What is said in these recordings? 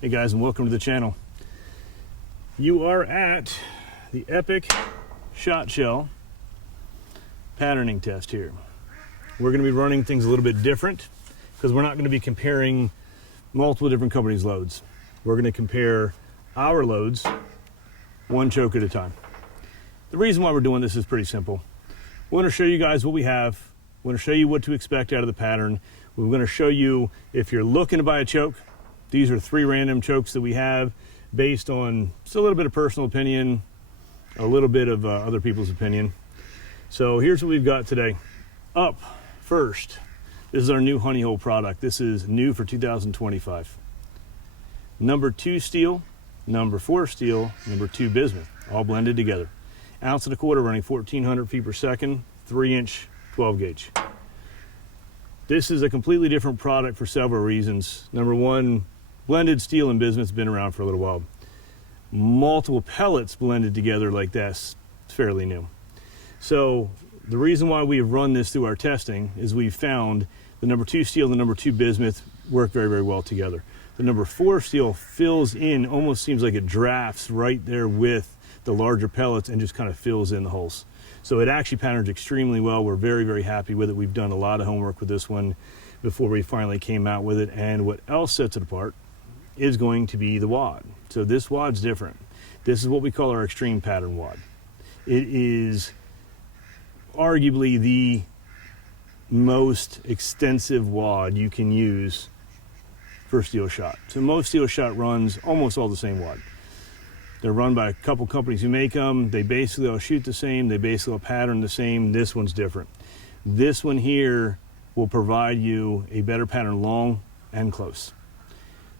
Hey guys, and welcome to the channel. You are at the Epic Shotshell patterning test here. We're going to be running things a little bit different because we're not going to be comparing multiple different companies' loads. We're going to compare our loads one choke at a time. The reason why we're doing this is pretty simple. We're going to show you guys what we have. We're going to show you what to expect out of the pattern. We're going to show you if you're looking to buy a choke. These are 3 random chokes that we have based on just a little bit of personal opinion, a little bit of other people's opinion. So here's what we've got today. Up first, this is our new honey hole product. This is new for 2025. Number 2 steel, number 4 steel, number 2 bismuth, all blended together. 1.25 ounces running 1,400 feet per second, 3-inch 12 gauge. This is a completely different product for several reasons. Number one, blended steel and bismuth has been around for a little while. Multiple pellets blended together like this, it's fairly new. So the reason why we've run this through our testing is we've found the number 2 steel and the number 2 bismuth work very, very well together. The number 4 steel fills in, almost seems like it drafts right there with the larger pellets and just kind of fills in the holes. So it actually patterns extremely well. We're very, very happy with it. We've done a lot of homework with this one before we finally came out with it. And what else sets it apart is going to be the wad. So this wad's different. This is what we call our extreme pattern wad. It is arguably the most extensive wad you can use for steel shot. So most steel shot runs almost all the same wad. They're run by a couple companies who make them. They basically all shoot the same. They basically all pattern the same. This one's different. This one here will provide you a better pattern long and close.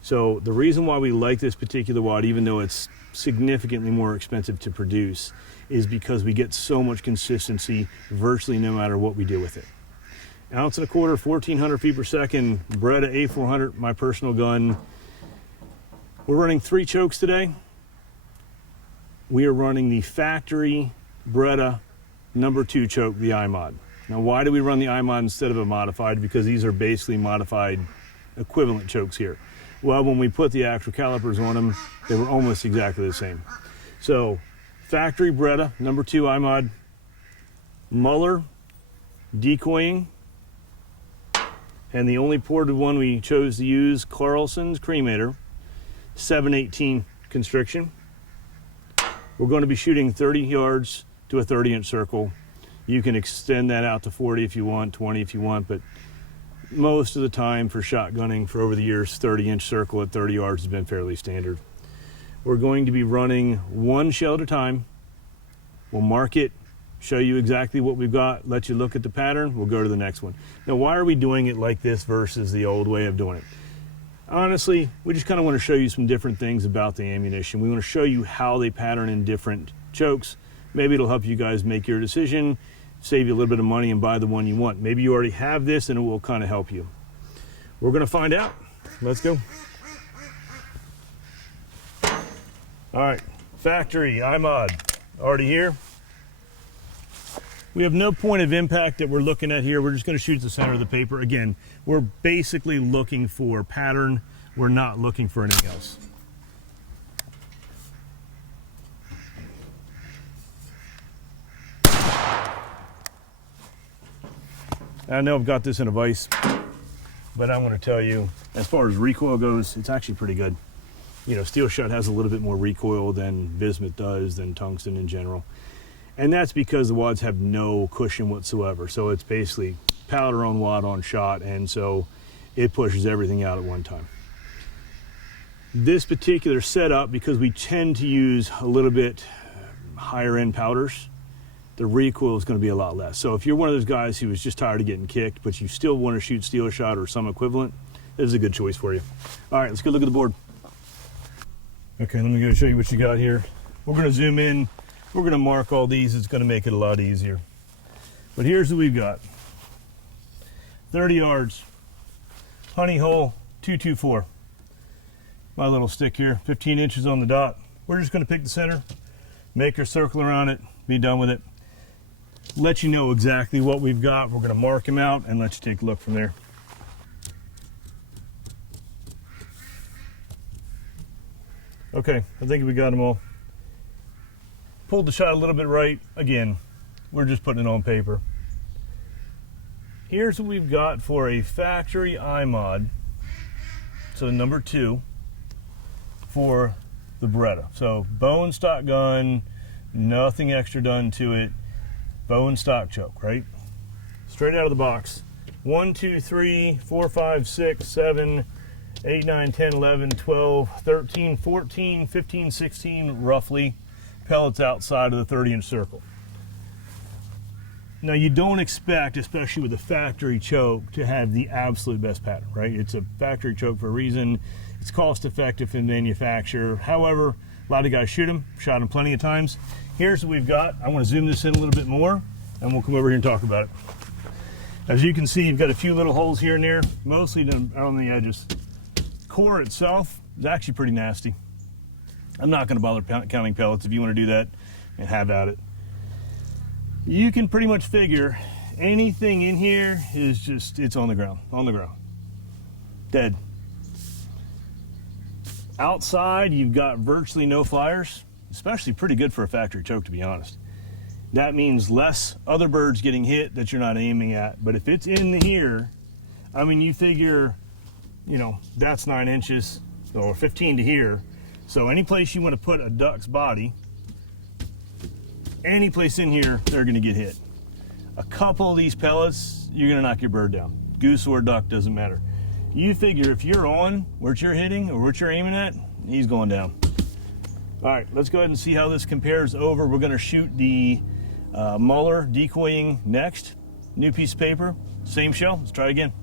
So the reason why we like this particular wad, even though it's significantly more expensive to produce, is because we get so much consistency virtually no matter what we do with it. 1.25 ounces, 1,400 feet per second, Beretta A400, my personal gun. We're running 3 chokes today. We are running the factory Beretta number 2 choke, the iMod. Now, why do we run the iMod instead of a modified? Because these are basically modified equivalent chokes here. Well, when we put the actual calipers on them, they were almost exactly the same. So, factory Beretta number 2 iMod, Muller, Decoying, and the only ported one we chose to use, Carlson's Cremator, 718 constriction. We're going to be shooting 30 yards to a 30-inch circle. You can extend that out to 40 if you want, 20 if you want, but most of the time for shotgunning for over the years, 30-inch circle at 30 yards has been fairly standard. We're going to be running 1 shell at a time. We'll mark it, show you exactly what we've got, let you look at the pattern, we'll go to the next one. Now, why are we doing it like this versus the old way of doing it? Honestly, we just kind of want to show you some different things about the ammunition. We want to show you how they pattern in different chokes. Maybe it'll help you guys make your decision, save you a little bit of money and buy the one you want. Maybe you already have this and it will kind of help you. We're going to find out. Let's go. All right, factory iMod already here. We have no point of impact that we're looking at here. We're just going to shoot the center of the paper. Again, we're basically looking for pattern. We're not looking for anything else. I know I've got this in a vise, but I'm going to tell you, as far as recoil goes, it's actually pretty good. You know, steel shot has a little bit more recoil than bismuth does, than tungsten in general. And that's because the wads have no cushion whatsoever. So it's basically powder on wad on shot, and so it pushes everything out at one time. This particular setup, because we tend to use a little bit higher end powders, the recoil is going to be a lot less. So if you're one of those guys who is just tired of getting kicked, but you still want to shoot steel shot or some equivalent, this is a good choice for you. All right, let's go look at the board. Okay, let me go show you what you got here. We're going to zoom in. We're going to mark all these. It's going to make it a lot easier. But here's what we've got. 30 yards, honey hole 224. My little stick here, 15 inches on the dot. We're just going to pick the center, make our circle around it, be done with it. Let you know exactly what we've got. We're going to mark them out and let you take a look from there. Okay, I think we got them all. Pulled the shot a little bit right. Again, we're just putting it on paper. Here's what we've got for a factory iMod. So number 2 for the Beretta. So bone stock gun, nothing extra done to it. Bone stock choke, right? Straight out of the box. 1, 2, 3, 4, 5, 6, 7, 8, 9, 10, 11, 12, 13, 14, 15, 16, roughly, pellets outside of the 30-inch circle. Now you don't expect, especially with a factory choke, to have the absolute best pattern, right? It's a factory choke for a reason. It's cost effective in manufacture. However, a lot of guys shoot them, shot them plenty of times. Here's what we've got. I want to zoom this in a little bit more and we'll come over here and talk about it. As you can see, you've got a few little holes here and there, mostly on the edges. Core itself is actually pretty nasty. I'm not going to bother counting pellets. If you want to do that, and have at it. You can pretty much figure anything in here is just, it's on the ground, dead. Outside, you've got virtually no fires, especially pretty good for a factory choke, to be honest. That means less other birds getting hit that you're not aiming at. But if it's in here, I mean, you figure, you know, that's 9 inches or 15 to here. So any place you want to put a duck's body, any place in here, they're going to get hit. A couple of these pellets, you're going to knock your bird down. Goose or duck, doesn't matter. You figure if you're on where you're hitting or what you're aiming at, he's going down. All right, let's go ahead and see how this compares over. We're going to shoot the Muller Decoying next. New piece of paper, same shell. Let's try it again.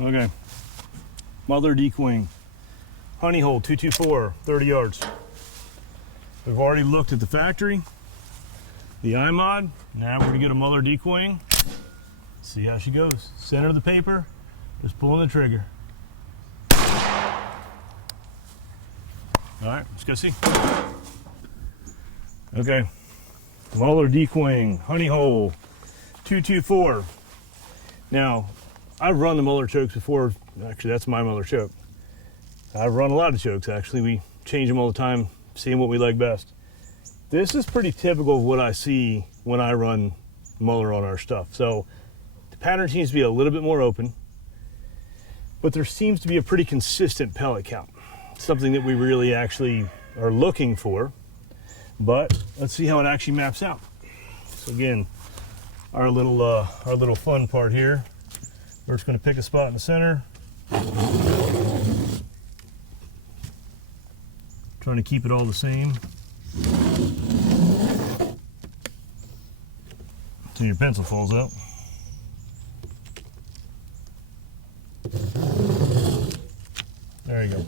Okay, Muller Decoying Honey Hole 224, 30 yards. We've already looked at the factory, the iMod. Now we're gonna get a Muller Decoying. See how she goes. Center of the paper, just pulling the trigger. All right, let's go see. Okay, Muller Decoying Honey Hole 224. Now, I've run the Muller chokes before. Actually, that's my Muller choke. I've run a lot of chokes, actually. We change them all the time, seeing what we like best. This is pretty typical of what I see when I run Muller on our stuff. So the pattern seems to be a little bit more open, but there seems to be a pretty consistent pellet count. Something that we really actually are looking for, but let's see how it actually maps out. So again, our little fun part here. We're just going to pick a spot in the center. Trying to keep it all the same. Until your pencil falls out. There you go.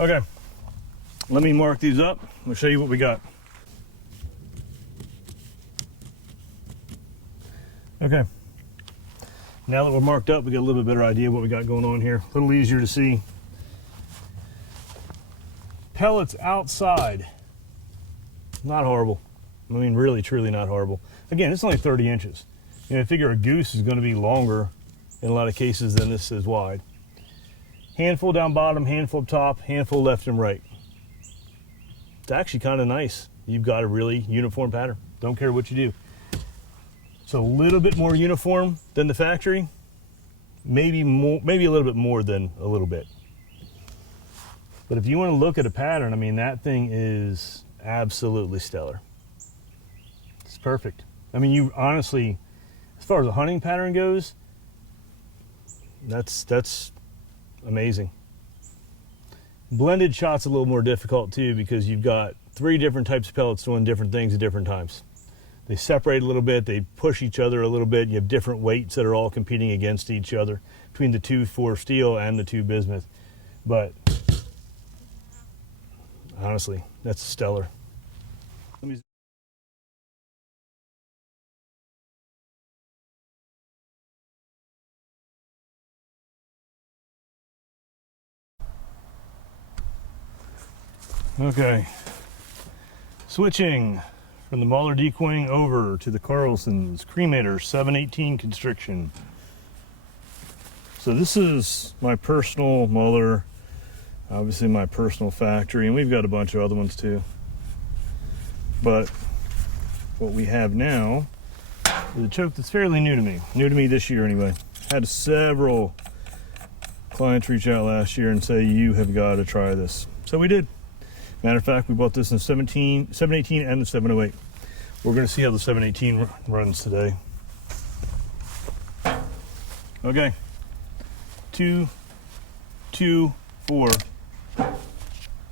Okay, let me mark these up. I'll show you what we got. Okay. Now that we're marked up, we got a little bit better idea what we got going on here. A little easier to see. Pellets outside, not horrible. I mean, really, truly not horrible. Again, it's only 30 inches. You know, I figure a goose is going to be longer in a lot of cases than this is wide. Handful down bottom, handful up top, handful left and right. It's actually kind of nice. You've got a really uniform pattern. Don't care what you do. It's a little bit more uniform than the factory. Maybe more, maybe a little bit more than a little bit. But if you want to look at a pattern, I mean, that thing is absolutely stellar. It's perfect. I mean, you honestly, as far as the hunting pattern goes, that's amazing. Blended shot's a little more difficult too, because you've got 3 different types of pellets doing different things at different times. They separate a little bit, they push each other a little bit. You have different weights that are all competing against each other between the 2 for steel and the 2 bismuth. But honestly, that's stellar. Let me... Okay, switching from the Muller Decoying over to the Carlsons Cremator 718 Constriction. So this is my personal Muller, obviously my personal factory, and we've got a bunch of other ones too. But what we have now is a choke that's fairly new to me this year anyway. Had several clients reach out last year and say, you have got to try this. So we did. Matter of fact, we bought this in 718 and the 708. We're going to see how the 718 runs today. Okay. 2, 2, 4.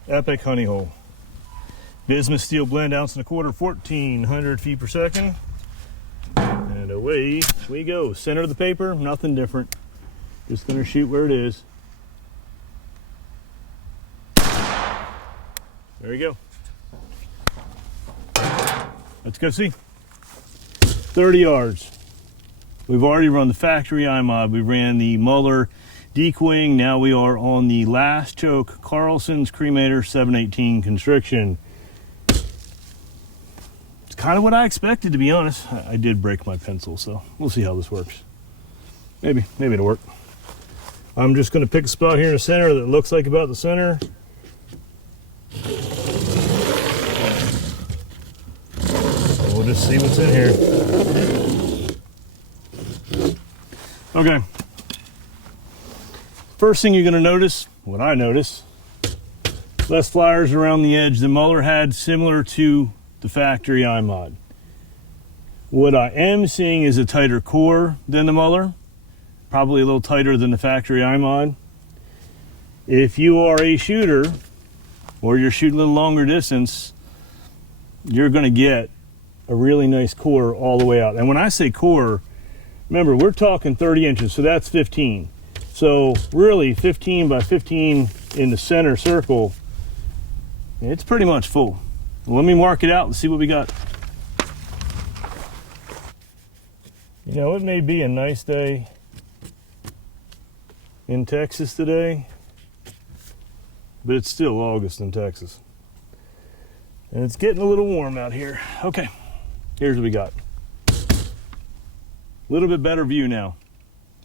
Epic Honey Hole. Bismuth steel blend, 1.25 ounces, 1,400 feet per second. And away we go. Center of the paper, nothing different. Just going to shoot where it is. There you go. Let's go see. 30 yards. We've already run the factory iMod. We ran the Muller Decoying. Now we are on the last choke, Carlson's Cremator 718 Constriction. It's kind of what I expected, to be honest. I did break my pencil, so we'll see how this works. Maybe it'll work. I'm just going to pick a spot here in the center that looks like about the center. We'll just see what's in here. Okay. First thing you're going to notice, what I notice, less flyers around the edge than Muller had, similar to the factory iMod. What I am seeing is a tighter core than the Muller, probably a little tighter than the factory iMod. If you are a shooter, or you're shooting a little longer distance, you're going to get a really nice core all the way out. And when I say core, remember, we're talking 30 inches, so that's 15. So really 15 by 15 in the center circle, it's pretty much full. Well, let me mark it out and see what we got. You know, it may be a nice day in Texas today, but it's still August in Texas. And it's getting a little warm out here. Okay, here's what we got. A little bit better view now.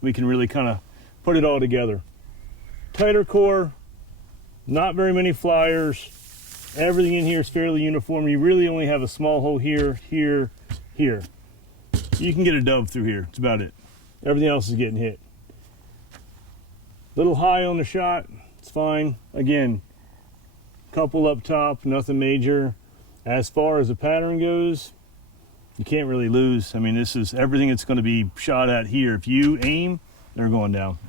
We can really kind of put it all together. Tighter core, not very many flyers. Everything in here is fairly uniform. You really only have a small hole here, here, here. You can get a dove through here, that's about it. Everything else is getting hit. Little high on the shot, it's fine. Again, couple up top, nothing major. As far as the pattern goes, you can't really lose. I mean, this is everything that's going to be shot at here. If you aim, they're going down.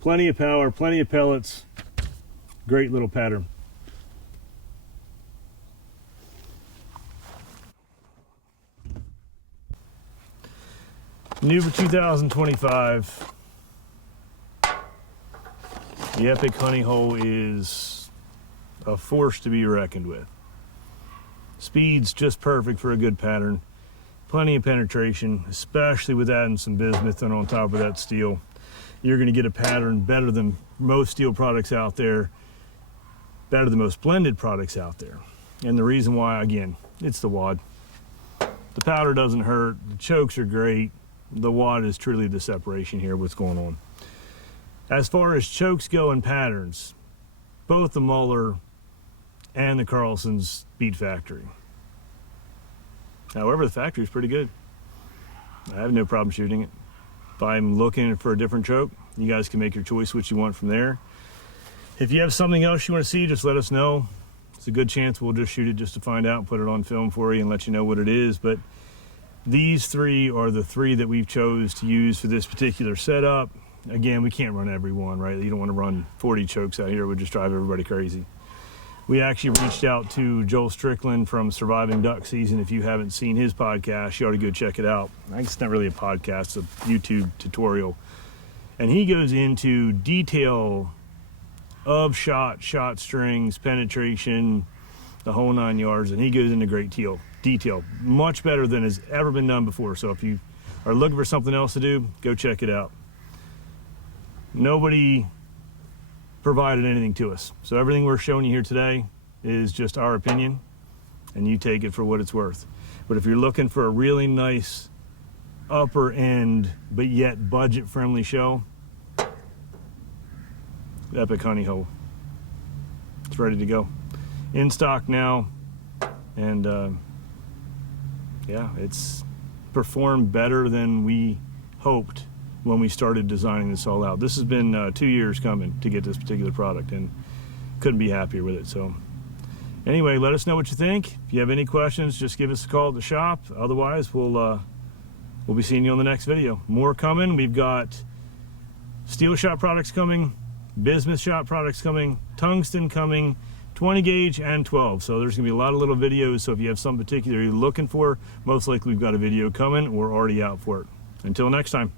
Plenty of power, plenty of pellets. Great little pattern. New for 2025. The Epic Honey Hole is a force to be reckoned with. Speed's just perfect for a good pattern. Plenty of penetration, especially with adding some bismuth on top of that steel. You're going to get a pattern better than most steel products out there, better than most blended products out there. And the reason why, again, it's the wad. The powder doesn't hurt, the chokes are great. The wad is truly the separation here, what's going on. As far as chokes go and patterns, both the Muller and the Carlsons beat factory. However, the factory is pretty good. I have no problem shooting it. If I'm looking for a different choke, you guys can make your choice what you want from there. If you have something else you want to see, just let us know. It's a good chance we'll just shoot it just to find out, put it on film for you and let you know what it is. But these three are the three that we've chose to use for this particular setup. Again, we can't run every one, right? You don't want to run 40 chokes out here. It would just drive everybody crazy. We actually reached out to Joel Strickland from Surviving Duck Season. If you haven't seen his podcast, you ought to go check it out. I think it's not really a podcast, it's a YouTube tutorial. And he goes into detail of shot strings, penetration, the whole 9 yards, and he goes into great detail. Much better than has ever been done before. So if you are looking for something else to do, go check it out. Nobody provided anything to us. So everything we're showing you here today is just our opinion, and you take it for what it's worth. But if you're looking for a really nice upper end, but yet budget friendly shell, Epic Honey Hole. It's ready to go. In stock now, and yeah, it's performed better than we hoped when we started designing this all out. This has been 2 years coming to get this particular product, and couldn't be happier with it. So anyway, let us know what you think. If you have any questions, just give us a call at the shop. Otherwise, we'll be seeing you on the next video. More coming. We've got steel shot products coming, bismuth shot products coming, tungsten coming, 20 gauge and 12. So there's gonna be a lot of little videos. So if you have something particular you're looking for, most likely we've got a video coming or already out for it. Until next time.